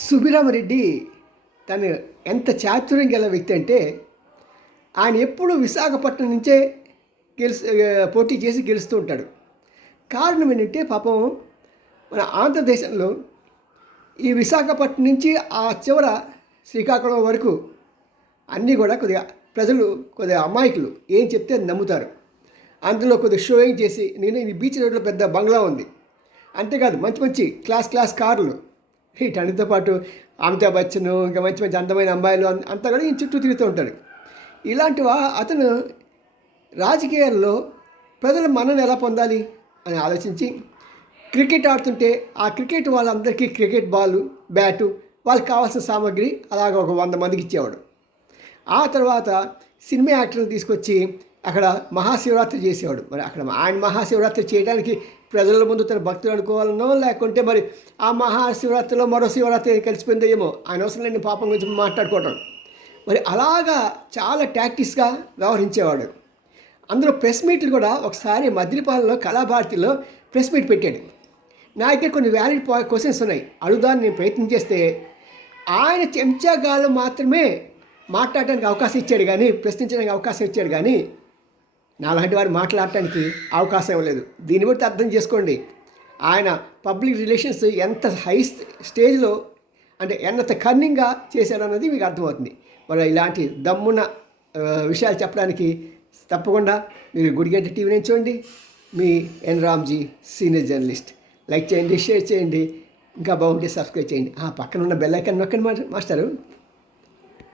సుబ్బిరామరెడ్డి తను ఎంత చాతుర్యం గల వ్యక్తి అంటే ఆయన ఎప్పుడూ విశాఖపట్నం నుంచే పోటీ చేసి గెలుస్తూ ఉంటాడు. కారణం ఏంటంటే పాపం మన ఆంధ్రదేశంలో ఈ విశాఖపట్నం నుంచి ఆ చివర శ్రీకాకుళం వరకు అన్నీ కూడా కొద్దిగా ప్రజలు కొద్దిగా అమాయకులు ఏం చెప్తే అది నమ్ముతారు. అందులో కొద్దిగా షోయింగ్ చేసి నేను ఈ బీచ్ రోడ్లో పెద్ద బంగ్లా ఉంది, అంతేకాదు మంచి మంచి క్లాస్ కార్లు, వీటన్నిటితో పాటు అమితాబ్ బచ్చన్ ఇంకా మంచి మంచి అందమైన అమ్మాయిలు అంతా కూడా ఈ చుట్టూ తిరుగుతూ ఉంటాడు. ఇలాంటి అతను రాజకీయాల్లో ప్రజలు మనల్ని ఎలా పొందాలి అని ఆలోచించి క్రికెట్ ఆడుతుంటే ఆ క్రికెట్ వాళ్ళందరికీ క్రికెట్ బాలు బ్యాటు వాళ్ళకి కావాల్సిన సామాగ్రి అలాగ ఒక 100 మందికి ఇచ్చేవాడు. ఆ తర్వాత సినిమా యాక్టర్లు తీసుకొచ్చి అక్కడ మహాశివరాత్రి చేసేవాడు. మరి అక్కడ ఆయన మహాశివరాత్రి చేయడానికి ప్రజల ముందు తన భక్తులు అనుకోవాలనో లేకుంటే మరి ఆ మహాశివరాత్రిలో మరో శివరాత్రి కలిసిపోయిందో ఏమో ఆయన అవసరం లేని పాపం గురించి మాట్లాడుకోవటం. మరి అలాగా చాలా టాక్టిక్స్గా వ్యవహరించేవాడు. అందులో ప్రెస్ మీట్లు కూడా ఒకసారి మద్దిలపాలెంలో కళాభారతిలో ప్రెస్ మీట్ పెట్టాడు. నా దగ్గర కొన్ని వ్యాలిడ్ క్వశ్చన్స్ ఉన్నాయి, అడుగుదాన్ని నేను ప్రయత్నం చేస్తే ఆయన చెంచాగాళ్ళు మాత్రమే మాట్లాడటానికి అవకాశం ఇచ్చాడు కానీ ప్రశ్నించడానికి అవకాశం ఇచ్చాడు కానీ నాలాంటి వారు మాట్లాడటానికి అవకాశం ఇవ్వలేదు. దీన్ని బట్టి అర్థం చేసుకోండి ఆయన పబ్లిక్ రిలేషన్స్ ఎంత హై స్టేజ్లో అంటే ఎంత కన్నింగ్గా చేశాడన్నది మీకు అర్థమవుతుంది. మరి ఇలాంటి దమ్మున్న విషయాలు చెప్పడానికి తప్పకుండా మీరు గుడిగంట టీవీ నుంచి చూడండి. మీ ఎన్ రామ్జీ, సీనియర్ జర్నలిస్ట్. లైక్ చేయండి, షేర్ చేయండి, ఇంకా బాగుంటే సబ్స్క్రైబ్ చేయండి. పక్కన ఉన్న బెల్ ఐకాన్ నొక్కండి మాస్టారు.